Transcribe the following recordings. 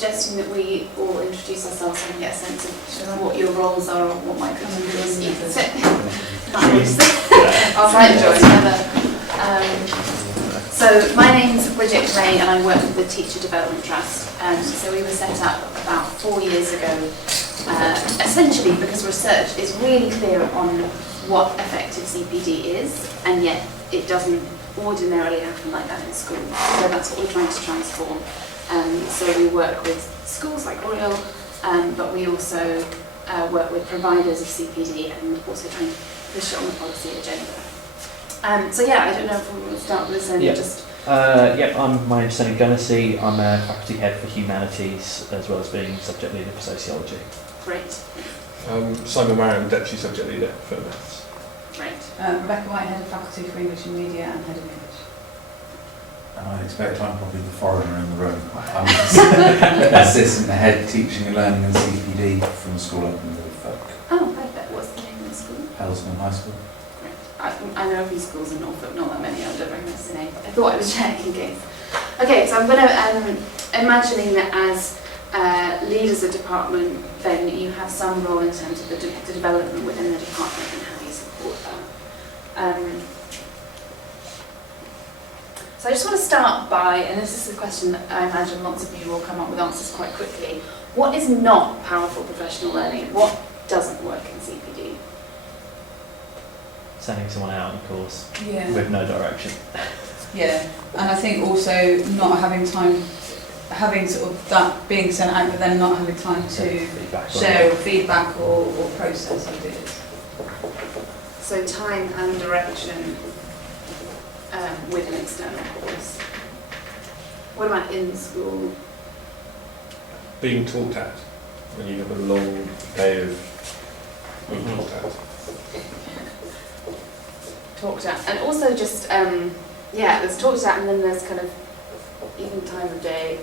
suggesting that we all introduce ourselves and get a sense of what your roles are or what might come under this. I'll try and join together. So my name's Bridget Clay and I work with the Teacher Development Trust. So we were set up about 4 years ago, essentially because research is really clear on what effective CPD is, and yet it doesn't ordinarily happen like that in schools. So that's what we're trying to transform. So we work with schools like Royal, but we also work with providers of CPD and also trying to push it on the policy agenda. So yeah, I don't know if we will start with this and just... my name's Sonny Gunnessy. I'm a faculty head for humanities as well as being subject leader for sociology. Great. Simon Warren, deputy subject leader for maths. Great. Rebecca White, head of faculty for English and Media and head of English. And I expect I'm probably the foreigner in the room. I'm assistant head teaching and learning and CPD from a school up in Norfolk. Oh, perfect. What's the name of the school? Hellsman High School. Great. I know a few schools in Norfolk, not that many, I don't recognise the name, but I thought I would check in case. Okay, so I'm going to, imagining that as leaders of department, then you have some role in terms of the development within the department and how you support that. So I just want to start by, and this is a question that I imagine lots of you will come up with answers quite quickly. What is not powerful professional learning? What doesn't work in CPD? Sending someone out on a course with no direction. Yeah, and I think also not having time, having sort of that being sent out, but then not having time to share feedback or process ideas. So time and direction with an external course. What about in school? Being talked at, when you have a long day of being talked at. Talked at, and also just there's talked at, and then there's kind of even time of day.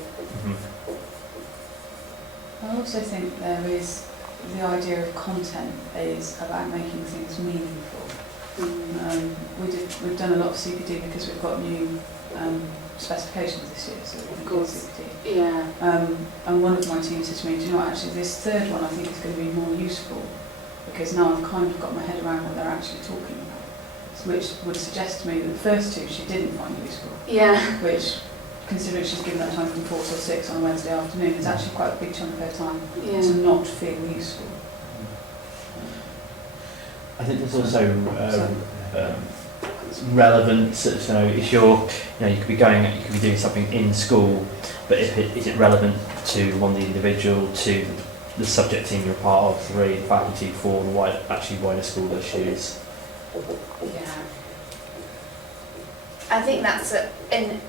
I also think there is the idea of content is about making things meaningful. We've done a lot of CPD because we've got new specifications this year, so we've got CPD. Yeah. And one of my team said to me, do you know what, actually this third one I think is going to be more useful because now I've kind of got my head around what they're actually talking about. Which would suggest to me that the first two she didn't find useful. Yeah. Which, considering she's given that time from 4 till 6 on a Wednesday afternoon, is actually quite a big chunk of her time to not feel useful. I think there's also relevance. So if you could be doing something in school, but is it relevant to the individual, to the subject team you're part of, 3, the faculty, 4, the wider school issues. Yeah, I think that's in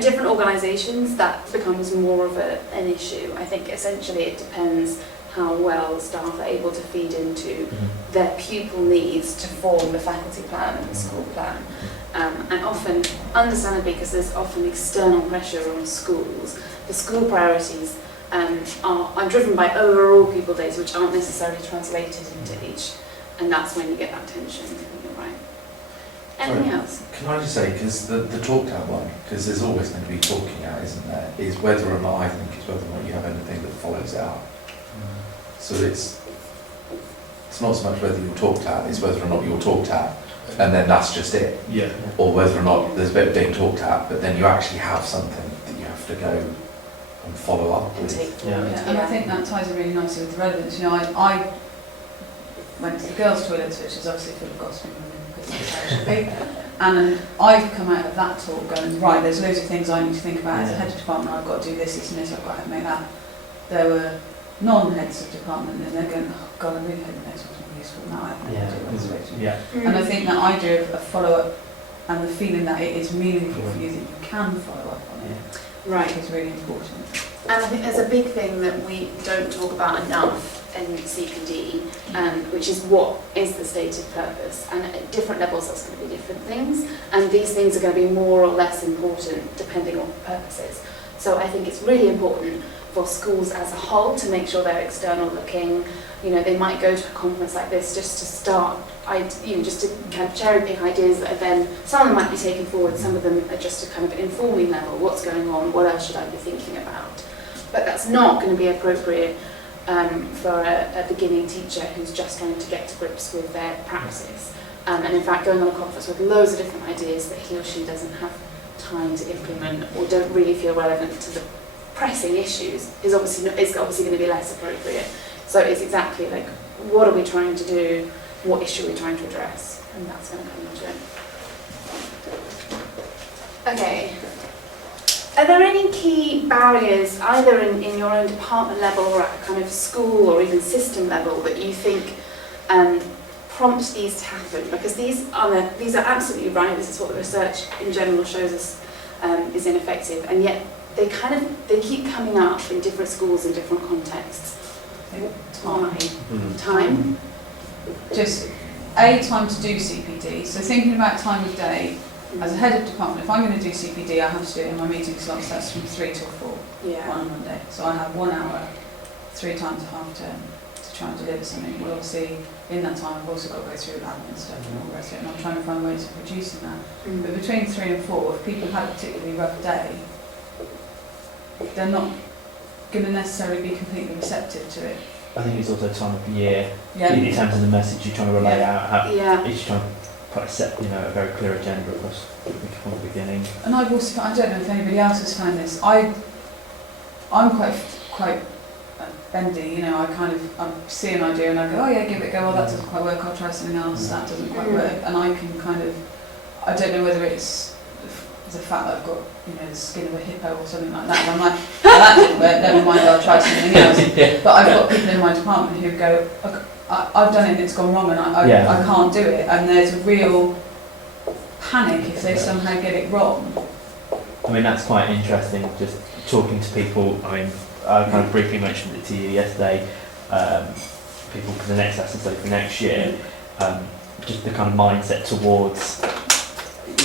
different organisations that becomes more of an issue. I think essentially it depends how well staff are able to feed into their pupil needs to form the faculty plan and the school plan. And often, understandably, because there's often external pressure on schools, the school priorities are driven by overall pupil days, which aren't necessarily translated into each. And that's when you get that tension, you're right. Anything else? Can I just say, because the talked out one, because there's always going to be talking out, isn't there, is whether or not, I think, is whether or not you have anything that follows it out. So it's not so much whether you're talked at, it's whether or not you're talked at, and then that's just it. Yeah. Or whether or not there's a bit of being talked at, but then you actually have something that you have to go and follow up with. And I think that ties in really nicely with the relevance. You know, I went to the girls' toilets, which is obviously full of gossiping because that's how it should be. And I've come out of that talk going, right, there's loads of things I need to think about as a head of department. I've got to do this, and this, I've got to make that. There were non-heads of department, and they're going, oh God, I really hope the next one's more useful now. I have no idea what And I think that idea of a follow-up and the feeling that it is meaningful for you, that you can follow up on it, is really important. And I think there's a big thing that we don't talk about enough in CPD, which is what is the stated purpose, and at different levels that's going to be different things, and these things are going to be more or less important depending on the purposes. So I think it's really important for schools as a whole to make sure they're external looking. You know, they might go to a conference like this just to start, just to kind of cherry pick ideas that are then, some of them might be taken forward, some of them are just a kind of informing level, what's going on, what else should I be thinking about. But that's not going to be appropriate for a beginning teacher who's just trying to get to grips with their practice. And in fact, going on a conference with loads of different ideas that he or she doesn't have time to implement or don't really feel relevant to the pressing issues is obviously going to be less appropriate. So it's exactly like, what are we trying to do? What issue are we trying to address? And that's going to come into it. Okay. Are there any key barriers, either in your own department level or at a kind of school or even system level, that you think prompt these to happen? Because these are absolutely right. This is what the research in general shows us is ineffective, and yet they keep coming up in different schools in different contexts. Why? Time? Just time to do CPD. So thinking about time of day, as a head of department, if I'm going to do CPD, I have to do it in my meeting slots. That's from 3 till 4 on a Monday. So I have 1 hour, 3 times a half term to try and deliver something. Well, obviously, in that time, I've also got to go through admin stuff and all the rest of it, and I'm trying to find ways of reducing that. But between 3 and 4, if people have had a particularly rough day, they're not going to necessarily be completely receptive to it. I think it's also a time of year, in terms of the message you're trying to relay out, how each trying to put a very clear agenda across from the beginning. And I've also, I don't know if anybody else has found this, I'm quite bendy, I see an idea and I go, oh yeah, give it a go, well that doesn't quite work, I'll try something else, that doesn't quite work, and I can I don't know whether it's the fact that I've got, the skin of a hippo or something like that, and I'm like, oh, that didn't work, never mind, I'll try something else. But I've got people in my department who go, I've done it and it's gone wrong and I can't do it, and there's a real panic if they somehow get it wrong. I mean, that's quite interesting, just talking to people. I mean, I kind of briefly mentioned it to you yesterday, people for the next lesson study for next year, just the kind of mindset towards,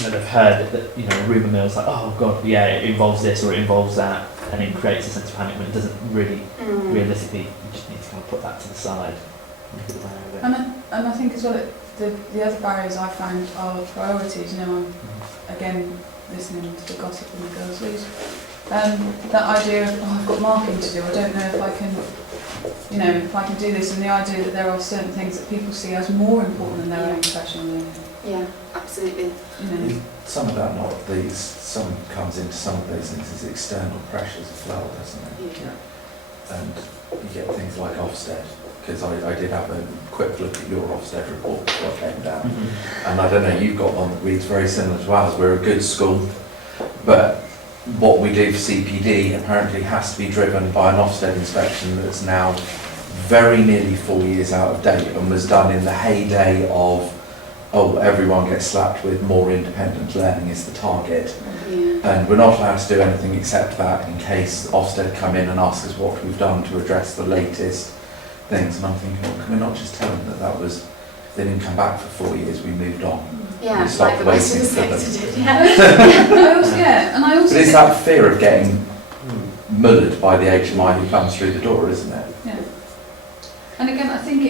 they've heard that, rumour mill's like, oh god, yeah, it involves this or it involves that, and it creates a sense of panic when it doesn't really, realistically, you just need to kind of put that to the side. And I think as well, the other barriers I find are priorities. I'm again listening to the gossip in the girls' league. That idea of, I've got marking to do, I don't know if I can, if I can do this, and the idea that there are certain things that people see as more important than their own professional learning. Yeah, absolutely. Some of that, some comes into some of those things as external pressures as well, doesn't it? Yeah. And you get things like Ofsted, because I did have a quick look at your Ofsted report before I came down, and I don't know, you've got one that reads very similar to ours. We're a good school, but what we do for CPD apparently has to be driven by an Ofsted inspection that's now very nearly 4 years out of date and was done in the heyday of, everyone gets slapped with more independent learning is the target. And we're not allowed to do anything except that in case Ofsted come in and ask us what we've done to address the latest things. And I'm thinking, can we not just tell them that they didn't come back for 4 years, we moved on? Yeah, we stopped like the rest of waiting the for them. sector did, And I also But it's that fear of getting mullered by the HMI who comes through the door, isn't it? Yeah. And again, I think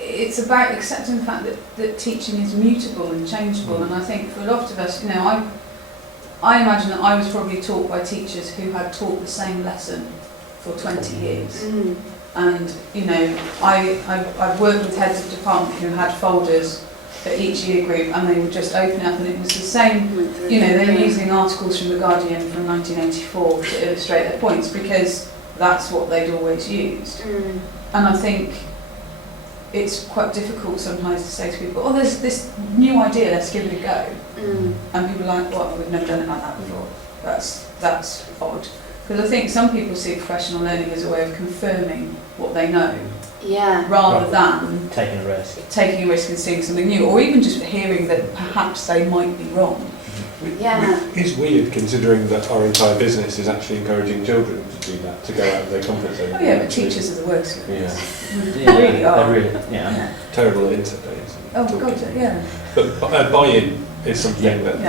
it's about accepting the fact that teaching is mutable and changeable, and I think for a lot of us, I imagine that I was probably taught by teachers who had taught the same lesson for 20 years. And, I've worked with heads of department who had folders for each year group, and they would just open up and it was the same, they were using articles from The Guardian from 1984 to illustrate their points because that's what they'd always used. And I think it's quite difficult sometimes to say to people, there's this new idea, let's give it a go. And people are like, well, we've never done it like that before. That's odd. Because I think some people see professional learning as a way of confirming what they know. Rather than taking a risk and seeing something new, or even just hearing that perhaps they might be wrong. It's weird considering that our entire business is actually encouraging children to do that, to go out of their comfort zone. Oh yeah, but teachers are the worst. Yeah. They really are. They're really, terrible at inset days. Oh god, yeah. But buy-in is something that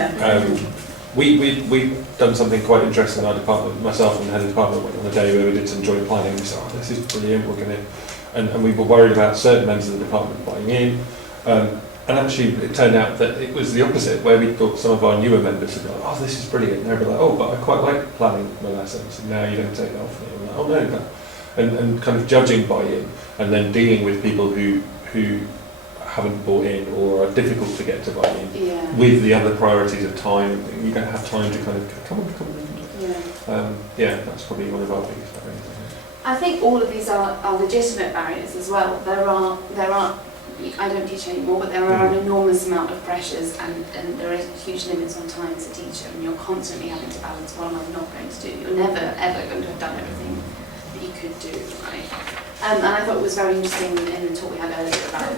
We've done something quite interesting in our department. Myself and the head of the department went on a day where we did some joint planning. We said, oh, this is brilliant, we're going to... And we were worried about certain members of the department buying in. And actually, it turned out that it was the opposite, where we thought some of our newer members would be like, oh, this is brilliant. And they'd be like, oh, but I quite like planning my lessons. And now you don't take that off me. I'm like, oh, no, no. And kind of judging buy-in, and then dealing with people who haven't bought in or are difficult to get to buy in, with the other priorities of time. You don't have time to kind of come on. That's probably one of our biggest barriers. I think all of these are legitimate barriers as well. There are. I don't teach anymore, but there are an enormous amount of pressures, and there are huge limits on time as a teacher, and you're constantly having to balance what am I not going to do. You're never ever going to have done everything that you could do, right? And I thought it was very interesting in the talk we had earlier about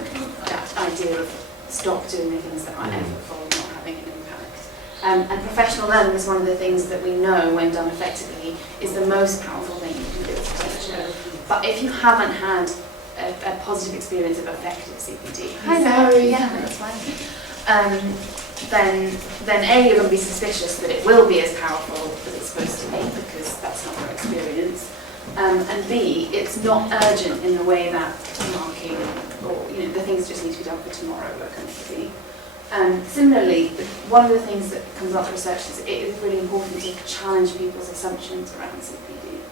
that idea of stop doing the things that are effortful and not having an impact. And professional learning is one of the things that we know, when done effectively, is the most powerful thing you can do as a teacher. But if you haven't had a positive experience of effective CPD, that's fine. Then A, you're going to be suspicious that it will be as powerful as it's supposed to be, because that's not your experience. And B, it's not urgent in the way that marking or the things just need to be done for tomorrow are going to be. Similarly, one of the things that comes up in research is it is really important to challenge people's assumptions around CPD,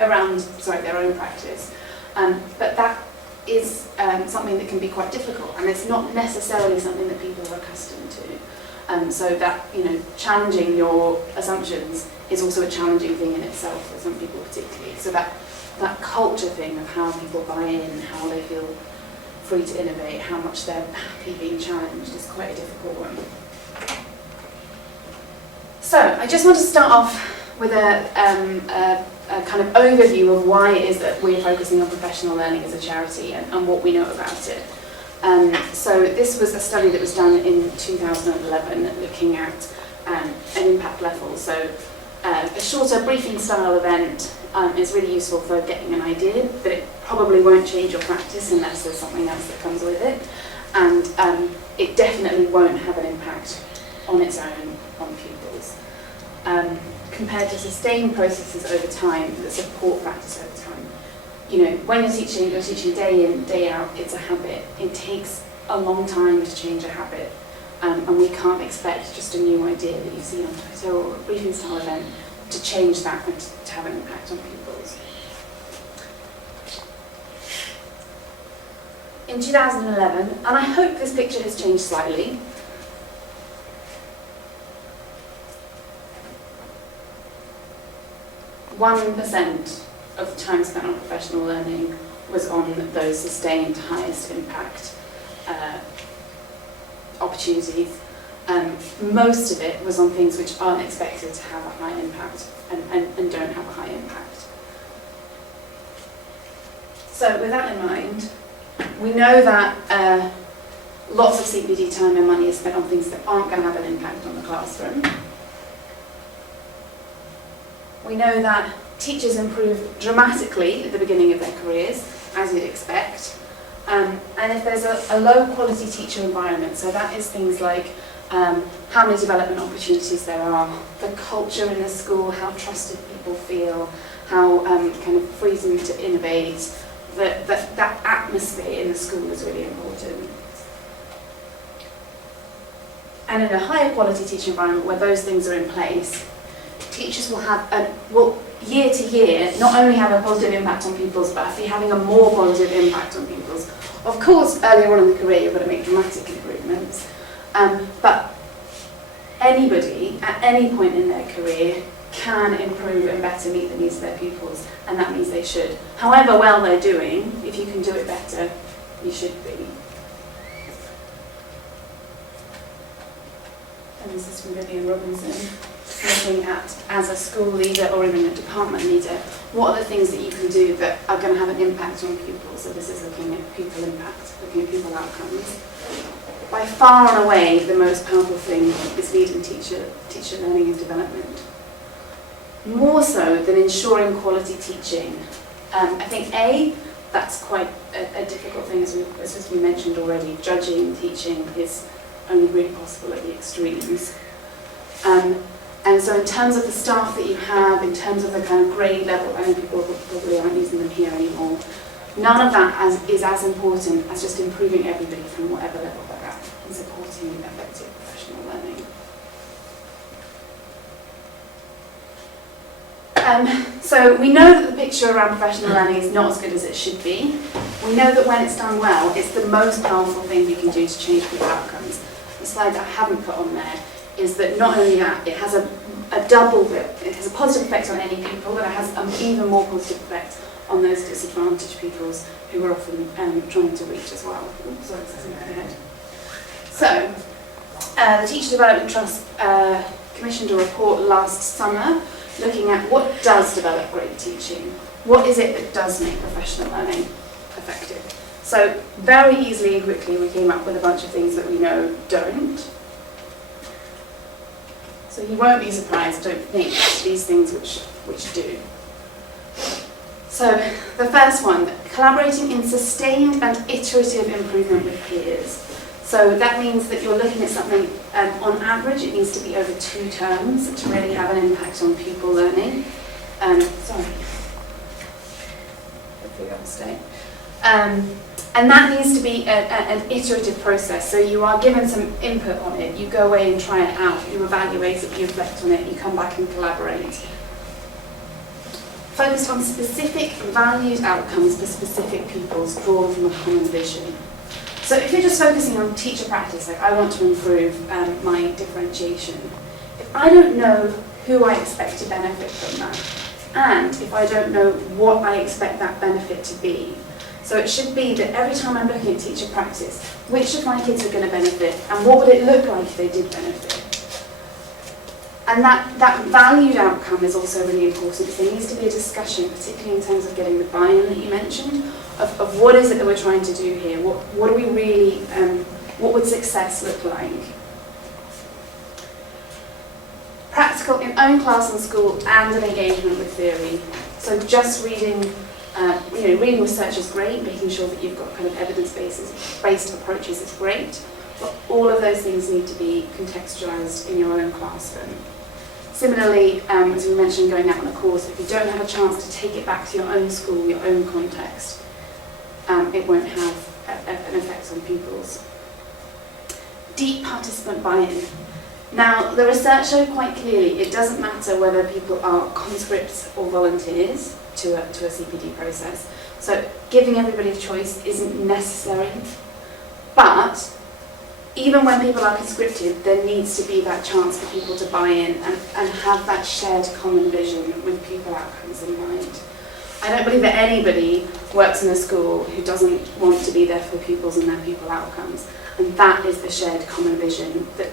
their own practice. But that is something that can be quite difficult, and it's not necessarily something that people are accustomed to. So that, challenging your assumptions is also a challenging thing in itself for some people particularly. So that culture thing of how people buy in, how they feel free to innovate, how much they're happy being challenged is quite a difficult one. So I just want to start off with a kind of overview of why it is that we're focusing on professional learning as a charity and what we know about it. So this was a study that was done in 2011 looking at an impact level. So a shorter briefing style event is really useful for getting an idea, but it probably won't change your practice unless there's something else that comes with it. And it definitely won't have an impact on its own on pupils. Compared to sustained processes over time that support practice over time. When you're teaching day in, day out, it's a habit. It takes a long time to change a habit. And we can't expect just a new idea that you see on Twitter or a briefing style event to change that and to have an impact on pupils. In 2011, and I hope this picture has changed slightly, %1 of the time spent on professional learning was on those sustained highest impact opportunities. Most of it was on things which aren't expected to have a high impact and don't have a high impact. So with that in mind, we know that lots of CPD time and money is spent on things that aren't going to have an impact on the classroom. We know that teachers improve dramatically at the beginning of their careers, as you'd expect. And if there's a low quality teacher environment, so that is things like how many development opportunities there are, the culture in the school, how trusted people feel, how kind of freedom to innovate, that atmosphere in the school is really important. And in a higher quality teaching environment where those things are in place, teachers will have, year to year, not only have a positive impact on pupils, but be having a more positive impact on pupils. Of course, earlier on in the career, you're going to make dramatic improvements, but anybody at any point in their career can improve and better meet the needs of their pupils, and that means they should. However well they're doing, if you can do it better, you should be. And this is from Vivian Robinson, looking at, as a school leader or even a department leader, what are the things that you can do that are going to have an impact on pupils? So this is looking at pupil impact, looking at pupil outcomes. By far and away, the most powerful thing is leading teacher learning and development. More so than ensuring quality teaching. I think that's quite a difficult thing, as we mentioned already. Judging teaching is only really possible at the extremes. And so in terms of the staff that you have, in terms of the kind of grade level, I know people probably aren't using them here anymore, none of that is as important as just improving everybody from whatever level they're at and supporting effective professional learning. So we know that the picture around professional learning is not as good as it should be. We know that when it's done well, it's the most powerful thing we can do to change people outcomes. The slide that I haven't put on there is that not only that, it has a positive effect on any pupil, but it has an even more positive effect on those disadvantaged pupils who are often trying to reach as well. Oops, sorry, this isn't going ahead. So, the Teacher Development Trust commissioned a report last summer looking at what does develop great teaching. What is it that does make professional learning effective? So, very easily and quickly we came up with a bunch of things that we know don't. So you won't be surprised, don't think, these things which do. So the first one, collaborating in sustained and iterative improvement with peers. So that means that you're looking at something, on average, it needs to be over 2 terms to really have an impact on pupil learning. Sorry. Hopefully that will stay. And that needs to be an iterative process. So you are given some input on it, you go away and try it out, you evaluate it, you reflect on it, you come back and collaborate. Focused on specific valued outcomes for specific pupils drawn from a common vision. So if you're just focusing on teacher practice, like I want to improve my differentiation, if I don't know who I expect to benefit from that, and if I don't know what I expect that benefit to be, so it should be that every time I'm looking at teacher practice, which of my kids are going to benefit and what would it look like if they did benefit? And that valued outcome is also really important. So there needs to be a discussion, particularly in terms of getting the buy-in that you mentioned, of what is it that we're trying to do here? What do we really, what would success look like? Practical in own class and school and an engagement with theory. So just reading reading research is great, making sure that you've got kind of evidence-based approaches is great, but all of those things need to be contextualised in your own classroom. Similarly, as we mentioned, going out on a course, if you don't have a chance to take it back to your own school, your own context, it won't have an effect on pupils. Deep participant buy-in. Now, the research showed quite clearly it doesn't matter whether people are conscripts or volunteers to a CPD process. So giving everybody a choice isn't necessary, but even when people are conscripted, there needs to be that chance for people to buy in and have that shared common vision with pupil outcomes in mind. I don't believe that anybody works in a school who doesn't want to be there for pupils and their pupil outcomes. And that is the shared common vision that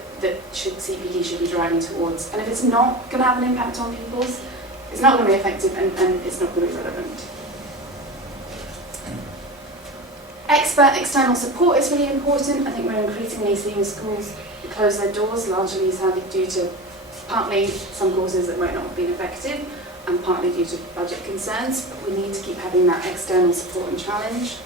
CPD should be driving towards. And if it's not going to have an impact on pupils, it's not going to be effective and it's not going to be relevant. Expert external support is really important. I think we're increasingly seeing schools close their doors, largely sadly due to partly some courses that might not have been effective and partly due to budget concerns, but we need to keep having that external support and challenge.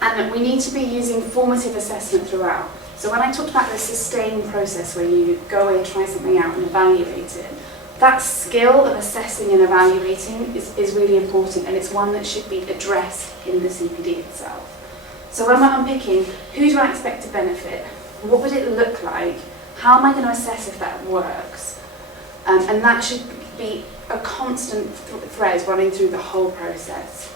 And we need to be using formative assessment throughout. So when I talked about the sustained process where you go away and try something out and evaluate it, that skill of assessing and evaluating is really important, and it's one that should be addressed in the CPD itself. So when we're unpicking, who do I expect to benefit? What would it look like? How am I going to assess if that works? And that should be a constant thread running through the whole process.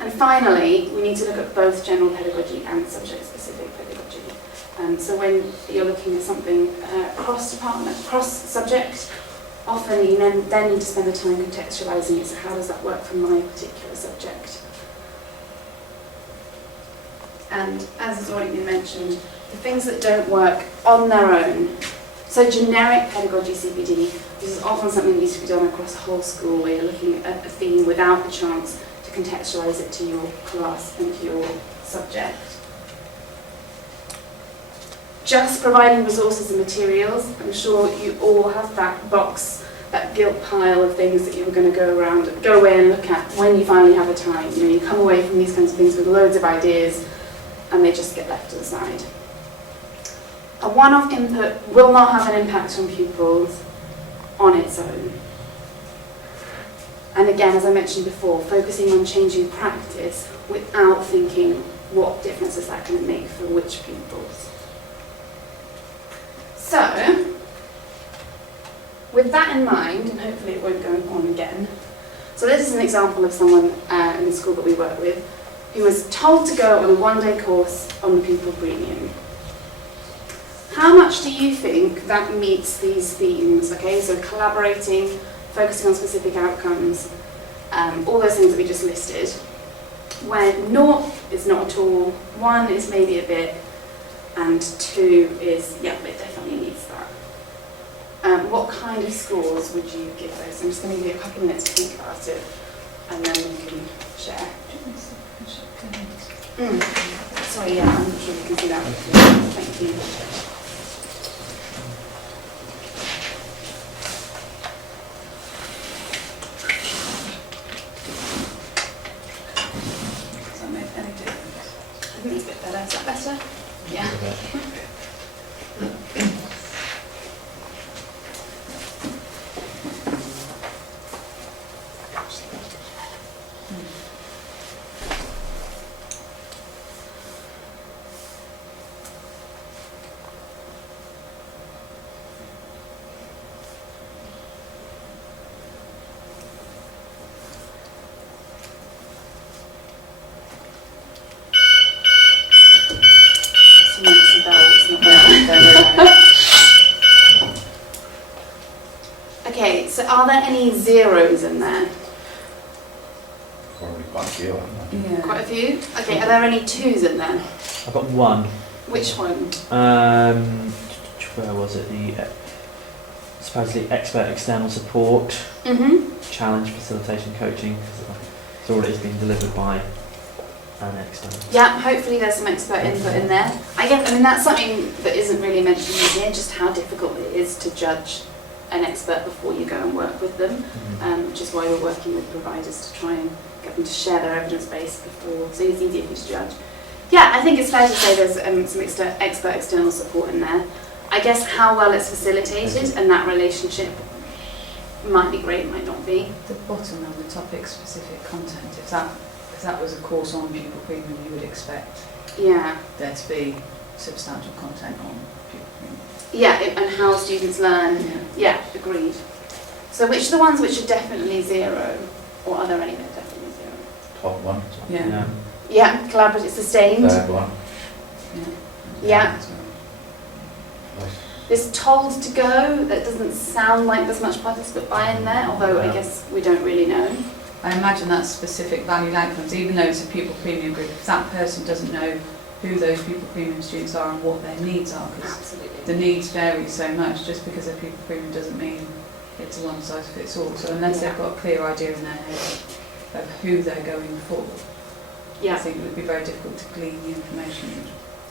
And finally, we need to look at both general pedagogy and subject-specific pedagogy. So when you're looking at something cross-department, cross-subject, often you then need to spend the time contextualising it. So how does that work for my particular subject? And as has already been mentioned, the things that don't work on their own. So generic pedagogy CPD, this is often something that needs to be done across a whole school where you're looking at a theme without the chance to contextualise it to your class and to your subject. Just providing resources and materials. I'm sure you all have that box, that guilt pile of things that you're going to go away and look at when you finally have the time. You know, you come away from these kinds of things with loads of ideas and they just get left to the side. A one-off input will not have an impact on pupils on its own. And again, as I mentioned before, focusing on changing practice without thinking what difference is that going to make for which pupils. So, with that in mind, and hopefully it won't go on again, so this is an example of someone in the school that we work with who was told to go on a one-day course on the pupil premium. How much do you think that meets these themes? Okay, so collaborating, focusing on specific outcomes, all those things that we just listed. Where 0 is not at all, 1 is maybe a bit, and 2 is, yeah, it definitely meets that. What kind of scores would you give those? I'm just going to give you a couple of minutes to think about it, and then we can share. Sorry, yeah, I'm not sure you can see that. Thank you. Does that make any difference? I think it's a bit better. Is that better? Yeah. Okay, so are there any zeros in there? Probably quite a few, aren't there? Yeah. Quite a few? Okay, are there any 2s in there? I've got one. Which one? Where was it? The supposedly expert external support, Mm-hmm. challenge, facilitation, coaching. It's all it's been delivered by an expert. Yeah, hopefully there's some expert input in there. I mean, that's something that isn't really mentioned here, just how difficult it is to judge an expert before you go and work with them, which is why we're working with providers to try and get them to share their evidence base before, so it's easier for you to judge. Yeah, I think it's fair to say there's some expert external support in there. I guess how well it's facilitated and that relationship might be great, might not be. The bottom of the topic-specific content, if that was a course on pupil premium, you would expect Yeah. there to be substantial content on pupil premium. Yeah, and how students learn. Yeah. Yeah, agreed. So which are the ones which are definitely 0, or are there any that are definitely 0? Top one, Yeah. Yeah, collaborative, sustained. third one. Yeah. Nice. This told to go, that doesn't sound like there's much participant buy-in there, although I guess we don't really know. I imagine that's specific valued outcomes, even though it's a pupil premium group. If that person doesn't know who those pupil premium students are and what their needs are, because Absolutely. the needs vary so much. Just because they're pupil premium doesn't mean it's a one-size-fits-all. So unless they've got a clear idea in their head of who they're going for, I Yeah, think it would be very difficult to glean the information.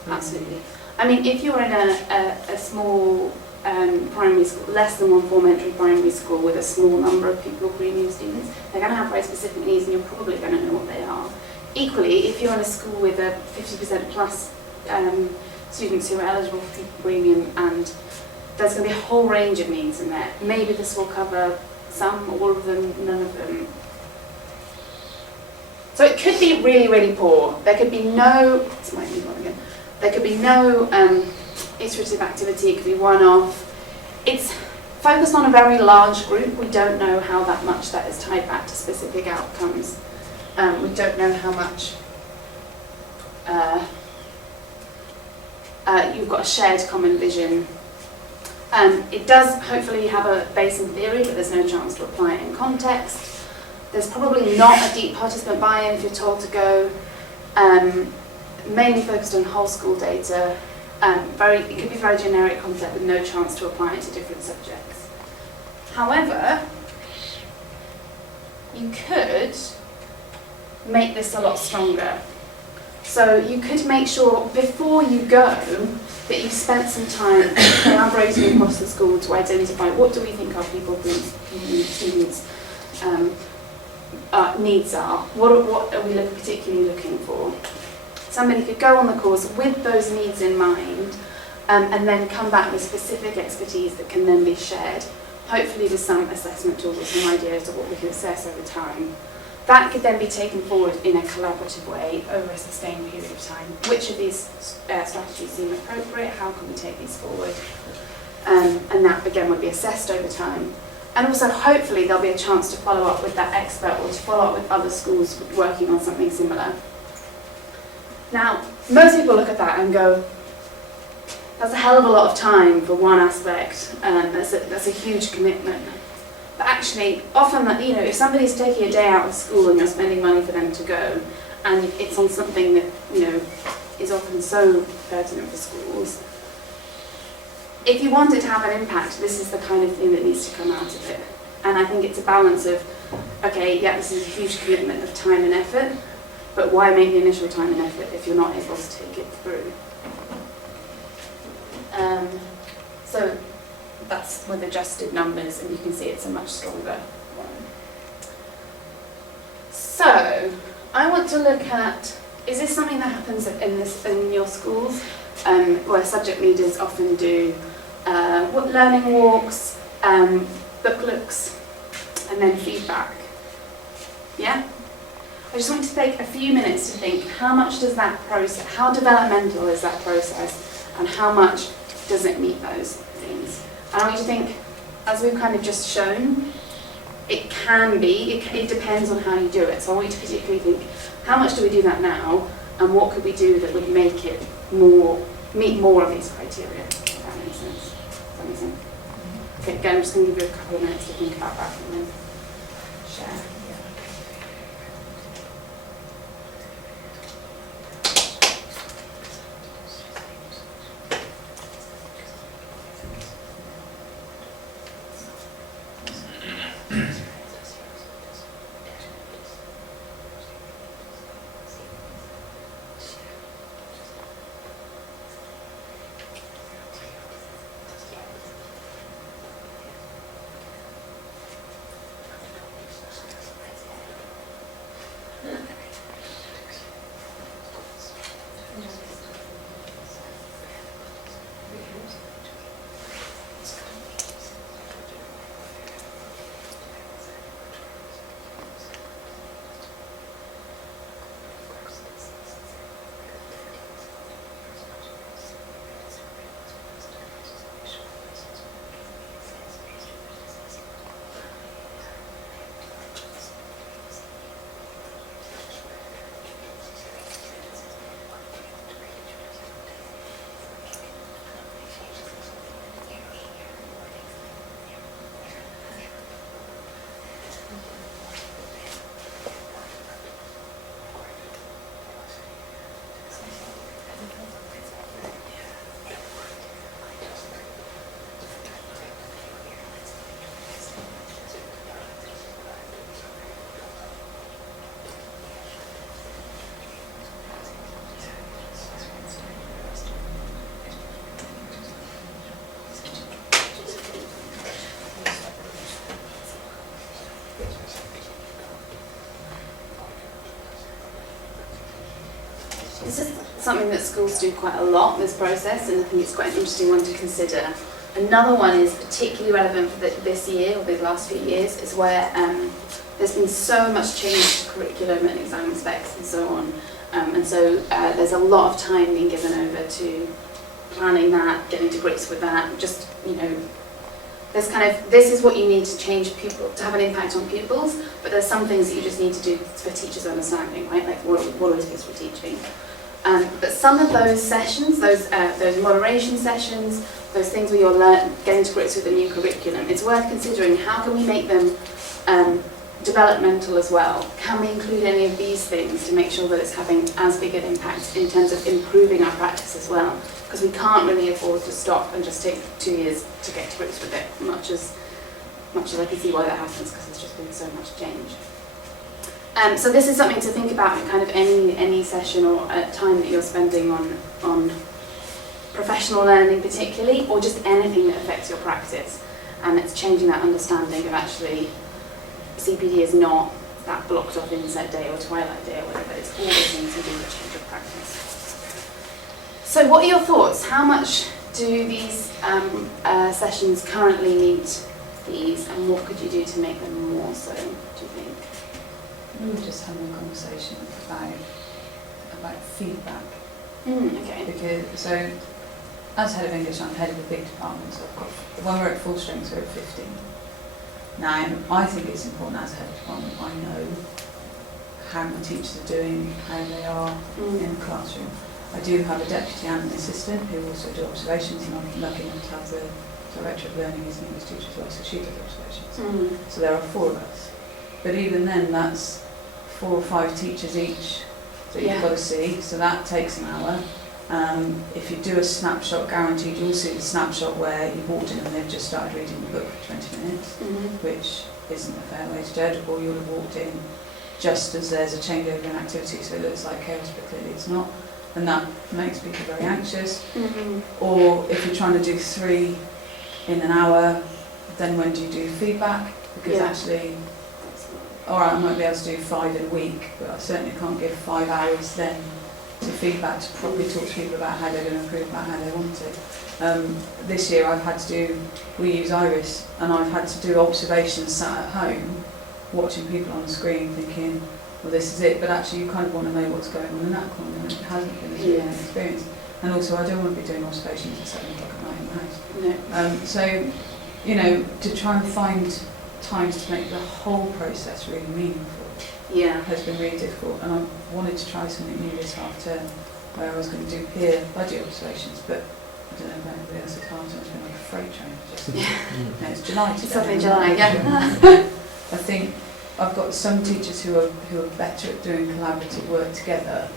absolutely. I mean, if you're in a small primary school, less than 1 form-entry primary school with a small number of pupil premium students, they're going to have very specific needs and you're probably going to know what they are. Equally, if you're in a school with a 50% plus students who are eligible for pupil premium and there's going to be a whole range of needs in there, maybe this will cover some, all of them, none of them. So it could be really, really poor. There could be no, this might be one again. There could be no iterative activity, it could be one-off. It's focused on a very large group. We don't know how that much that is tied back to specific outcomes. We don't know how much you've got a shared common vision. It does hopefully have a base in theory, but there's no chance to apply it in context. There's probably not a deep participant buy-in if you're told to go. Mainly focused on whole school data. It could be very generic concept with no chance to apply it to different subjects. However, you could make this a lot stronger. So you could make sure before you go that you've spent some time collaborating across the school to identify what do we think our pupil students' needs are. What are we particularly looking for? Somebody could go on the course with those needs in mind and then come back with specific expertise that can then be shared, hopefully with some assessment tools or some ideas of what we can assess over time. That could then be taken forward in a collaborative way over a sustained period of time. Which of these strategies seem appropriate? How can we take these forward? And that again would be assessed over time. And also hopefully there'll be a chance to follow up with that expert or to follow up with other schools working on something similar. Now, most people look at that and go, that's a hell of a lot of time for one aspect, and that's a huge commitment. But actually, often that, if somebody's taking a day out of school and you're spending money for them to go, and it's on something that, is often so pertinent for schools, if you want it to have an impact, this is the kind of thing that needs to come out of it. And I think it's a balance of, okay, yeah, this is a huge commitment of time and effort, but why make the initial time and effort if you're not able to take it through? So that's with adjusted numbers, and you can see it's a much stronger one. So I want to look at, is this something that happens in your schools, where subject leaders often do learning walks, book looks, and then feedback? Yeah? I just want to take a few minutes to think, how much does that process, how developmental is that process, and how much does it meet those things? And I want you to think, as we've kind of just shown, it can be, it depends on how you do it. So I want you to particularly think, how much do we do that now, and what could we do that would make it meet more of these criteria, if that makes sense. Does that make sense? Okay, again, I'm just going to give you a couple of minutes to think about that and then share. This is something that schools do quite a lot, this process, and I think it's quite an interesting one to consider. Another one is particularly relevant for this year, or the last few years, is where there's been so much change to curriculum and exam specs and so on. And so there's a lot of time being given over to planning that, getting to grips with that, just, there's this is what you need to change to have an impact on pupils, but there's some things that you just need to do for teachers' understanding, right? Like what are we supposed to be teaching? But some of those sessions, those moderation sessions, those things where you're getting to grips with the new curriculum, it's worth considering how can we make them developmental as well. Can we include any of these things to make sure that it's having as big an impact in terms of improving our practice as well? Because we can't really afford to stop and just take 2 years to get to grips with it, much as I can see why that happens, because there's just been so much change. So this is something to think about in kind of any session or time that you're spending on professional learning particularly, or just anything that affects your practice. And it's changing that understanding of actually CPD is not that blocked off inset day or twilight day or whatever, it's all the things you do that change your practice. So what are your thoughts? How much Do these sessions currently meet these, and what could you do to make them more so, do you think? We were just having a conversation about feedback. Okay. Because, so, as head of English, I'm head of a big department, so I've got, when we're at full strength, we're at 15. Now, I think it's important as head of department, I know how my teachers are doing, how they are in the classroom. I do have a deputy and an assistant who also do observations, and I'm lucky enough to have the director of learning as an English teacher as well, so she does observations. So there are 4 of us. But even then, that's 4 or 5 teachers each that you've got to see, so that takes an hour. If you do a snapshot guaranteed, you'll see the snapshot where you've walked in and they've just started reading the book for 20 minutes, which isn't a fair way to judge, or you'll have walked in just as there's a changeover in activity, so it looks like chaos, but clearly it's not. And that makes people very anxious. Or if you're trying to do 3 in an hour, then when do you do feedback? Because actually, alright, I might be able to do 5 in a week, but I certainly can't give 5 hours then to feedback to properly talk to people about how they're going to improve, about how they want it. This year I've had to do, we use Iris, and I've had to do observations sat at home, watching people on the screen thinking, well, this is it, but actually you kind of want to know what's going on in that corner, and it hasn't been as really an experience. And also I don't want to be doing observations at 7 o'clock at night in the house. No. So, you know, to try and find times to make the whole process really meaningful has been really difficult, and I wanted to try something new this half term where I was going to do peer budget observations, but I don't know if anybody else's half term has been like a freight train. Just, no, it's July today. It's something July, I think I've got some teachers who are better at doing collaborative work together,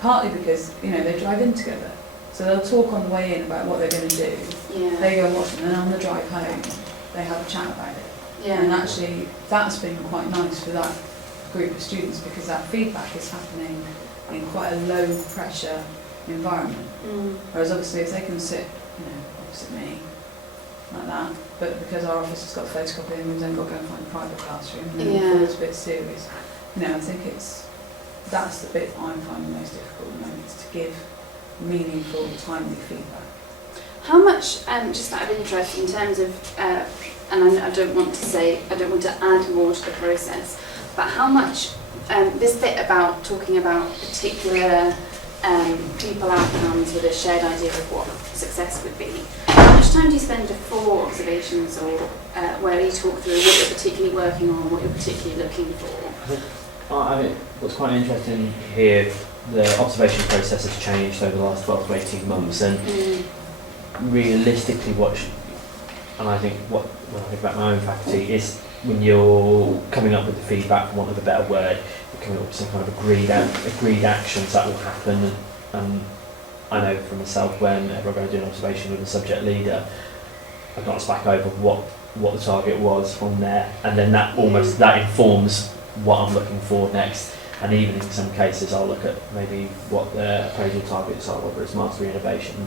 partly because, you know, they drive in together. So they'll talk on the way in about what they're going to do. They go and watch them, and then on the drive home, they have a chat about it. And actually, that's been quite nice for that group of students, because that feedback is happening in quite a low pressure environment. Whereas obviously if they can sit, you know, opposite me, like that, but because our office has got photocopying, we've then got to go and find a private classroom, and then it feels a bit serious. You know, I think that's the bit I'm finding most difficult at the moment, is to give meaningful, timely feedback. How much, just out of interest, in terms of, and I don't want to add more to the process, but how much, this bit about talking about particular people outcomes with a shared idea of what success would be, how much time do you spend before observations, or where you talk through what you're particularly working on, what you're particularly looking for? I mean, what's quite interesting here, the observation process has changed over the last 12 to 18 months, and realistically and I think when I think about my own faculty, is when you're coming up with the feedback, for want of a better word, you're coming up with some kind of agreed actions that will happen. And I know for myself, whenever I go do an observation with a subject leader, I glance back over what the target was from there, and then that informs what I'm looking for next. And even in some cases, I'll look at maybe what the appraisal targets are, whether it's mastery innovation,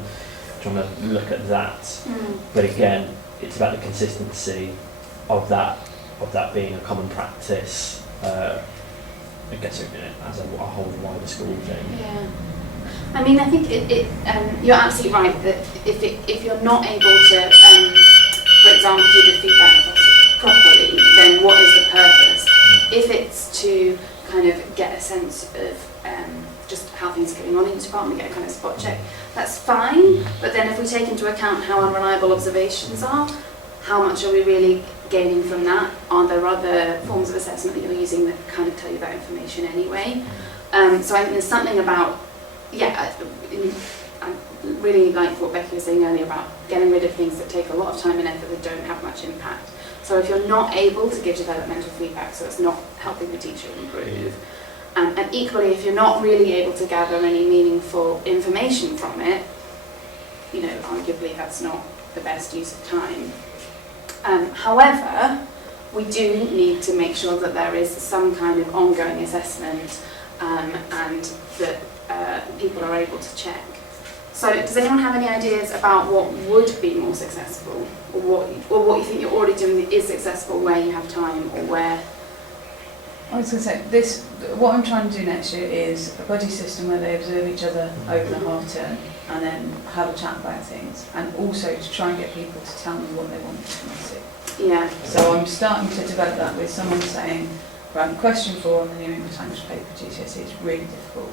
trying to look at that. But again, it's about the consistency of that being a common practice, I guess, as a whole wider school thing. Yeah. I mean, I think you're absolutely right that if you're not able to, for example, do the feedback properly, then what is the purpose? If it's to kind of get a sense of just how things are going on in the department, get a kind of spot check, that's fine. But then if we take into account how unreliable observations are, how much are we really gaining from that? Are there other forms of assessment that you're using that kind of tell you that information anyway? So I think there's something about, I really like what Becky was saying earlier about getting rid of things that take a lot of time and effort that don't have much impact. So if you're not able to give developmental feedback, so it's not helping the teacher improve, and equally if you're not really able to gather any meaningful information from it, you know, arguably that's not the best use of time. However, we do need to make sure that there is some kind of ongoing assessment and that people are able to check. So does anyone have any ideas about what would be more successful, or what you think you're already doing that is successful where you have time, or where I was going to say, what I'm trying to do next year is a buddy system where they observe each other over the half term and then have a chat about things, and also to try and get people to tell me what they want from the SIP. Yeah. So I'm starting to develop that with someone saying, right, question 4 on the new English language paper GCSE is really difficult.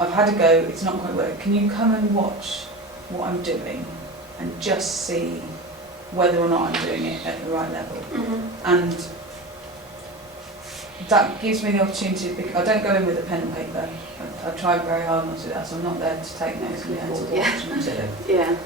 I've had a go, it's not quite working. Can you come and watch what I'm doing and just see whether or not I'm doing it at the right level? And that gives me the opportunity, because I don't go in with a pen and paper. I tried very hard not to do that, so I'm not there to take notes, I'm there to watch and observe. Yeah.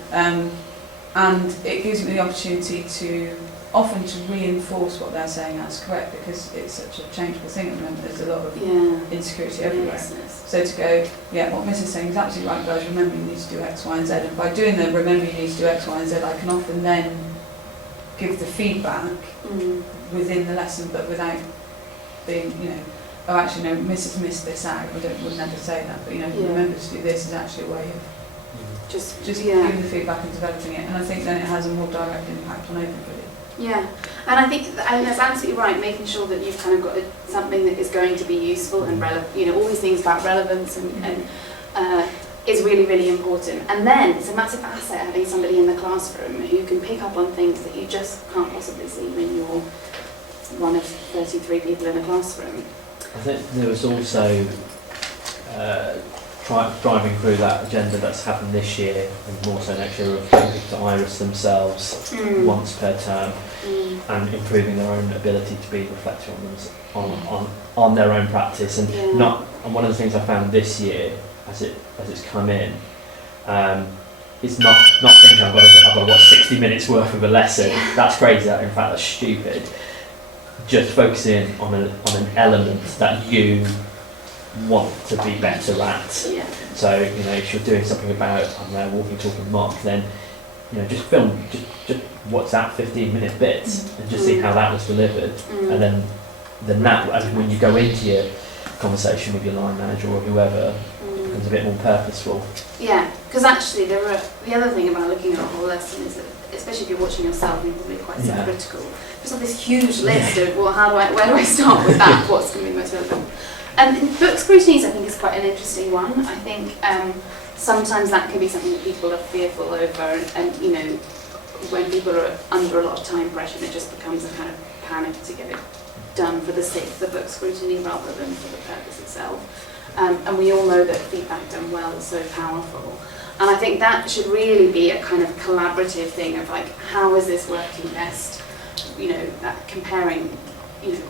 And it gives me the opportunity to often to reinforce what they're saying as correct, because it's such a changeable thing at the moment. There's a lot of insecurity everywhere. So to go, yeah, what Miss is saying is absolutely right, guys, remember you need to do X, Y and Z. And by doing the remember you need to do X, Y and Z, I can often then give the feedback within the lesson, but without being, oh actually no, Mrs. missed this out. I would never say that, but remember to do this is actually a way of just giving the feedback and developing it. And I think then it has a more direct impact on everybody. Yeah, and I think that's absolutely right, making sure that you've kind of got something that is going to be useful and relevant, all these things about relevance and is really, really important. And then it's a massive asset having somebody in the classroom who can pick up on things that you just can't possibly see when you're one of 33 people in a classroom. I think there was also driving through that agenda that's happened this year and more so next year of getting people to iris themselves once per term and improving their own ability to be reflective on their own practice, and and one of the things I found this year as it's come in is not thinking I've got to watch 60 minutes worth of a lesson. That's crazy. In fact, that's stupid. Just focusing on an element that you want to be better at. Yeah. So if you're doing something about walking, talking, mock, then just film just what's that 15-minute bit and just see how that was delivered, and then that, and when you go into your conversation with your line manager or whoever, it becomes a bit more purposeful. Yeah, because actually the other thing about looking at a whole lesson is that, especially if you're watching yourself, you're probably quite self-critical. There's not this huge list of where do I start with that? What's going to be most relevant? Book scrutiny, I think, is quite an interesting one. I think sometimes that can be something that people are fearful over, and when people are under a lot of time pressure, it just becomes a kind of panic to get it done for the sake of the book scrutiny rather than for the purpose itself. And we all know that feedback done well is so powerful. And I think that should really be a kind of collaborative thing of like, how is this working best? That comparing,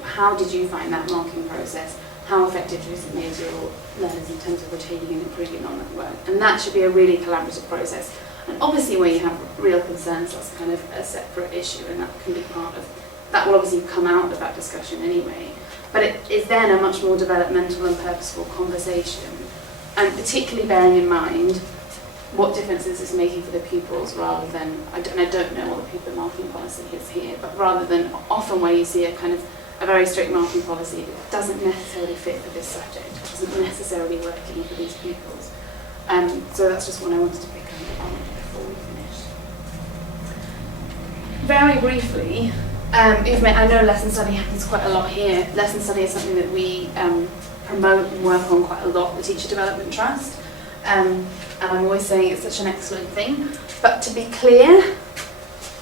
how did you find that marking process? How effective has it made your learners in terms of retaining and improving on that work? And that should be a really collaborative process. And obviously where you have real concerns, that's kind of a separate issue, and that can be part of, that will obviously come out of that discussion anyway. But it is then a much more developmental and purposeful conversation, and particularly bearing in mind what differences it's making for the pupils, rather than, I don't know what the pupil marking policy is here, but rather than often where you see a kind of a very strict marking policy that doesn't necessarily fit for this subject, doesn't necessarily working for these pupils. So that's just what I wanted to pick up on before we finish. Very briefly, I know lesson study happens quite a lot here. Lesson study is something that we promote and work on quite a lot, the Teacher Development Trust. And I'm always saying it's such an excellent thing. But to be clear,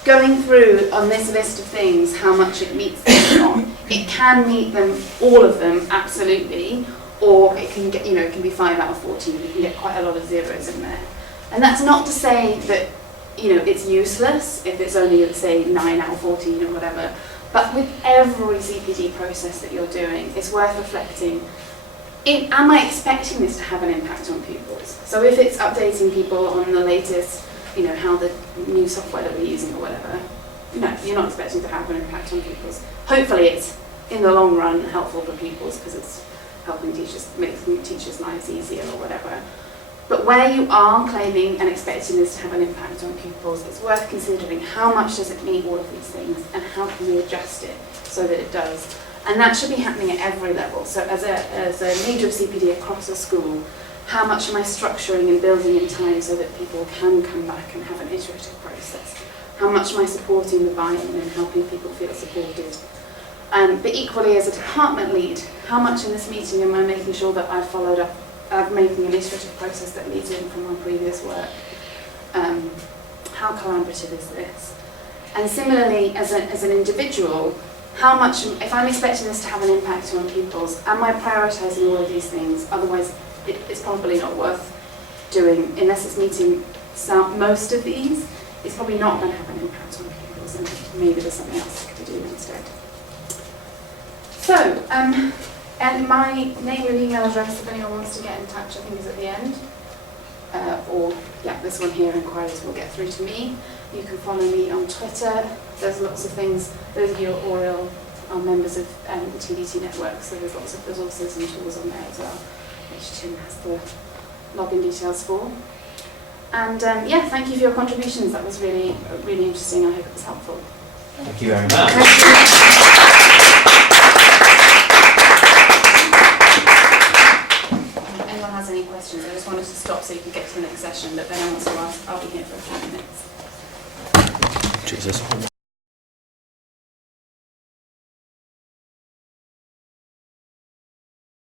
going through on this list of things how much it meets them or not, it can meet them, all of them, absolutely, or it can get, it can be 5 out of 14. You can get quite a lot of zeros in there. And that's not to say that, it's useless if it's only, say, 9 out of 14 or whatever. But with every CPD process that you're doing, it's worth reflecting, am I expecting this to have an impact on pupils? So if it's updating people on the latest, how the new software that we're using or whatever, no, you're not expecting to have an impact on pupils. Hopefully it's, in the long run, helpful for pupils because it's helping teachers, making teachers' lives easier or whatever. But where you are claiming and expecting this to have an impact on pupils, it's worth considering how much does it meet all of these things and how can we adjust it so that it does. And that should be happening at every level. So as a leader of CPD across a school, how much am I structuring and building in time so that people can come back and have an iterative process? How much am I supporting the buy-in and helping people feel supported? But equally, as a department lead, how much in this meeting am I making sure that I've followed up, I've making an iterative process that leads in from my previous work? How collaborative is this? And similarly, as an individual, how much, if I'm expecting this to have an impact on pupils, am I prioritising all of these things? Otherwise, it's probably not worth doing, unless it's meeting most of these. It's probably not going to have an impact on pupils, and maybe there's something else I could do instead. So, and my name and email address, if anyone wants to get in touch, I think is at the end. Or, yeah, this one here, inquiries will get through to me. You can follow me on Twitter. There's lots of things. Those of you who are members of the TDT Network, so there's lots of resources and tools on there as well, which Tim has the login details for. And yeah, thank you for your contributions. That was really, really interesting. I hope it was helpful. Thank you very much. If anyone has any questions, I just wanted to stop so you could get to the next session, but if anyone wants to ask, I'll be here for a few minutes. Jesus.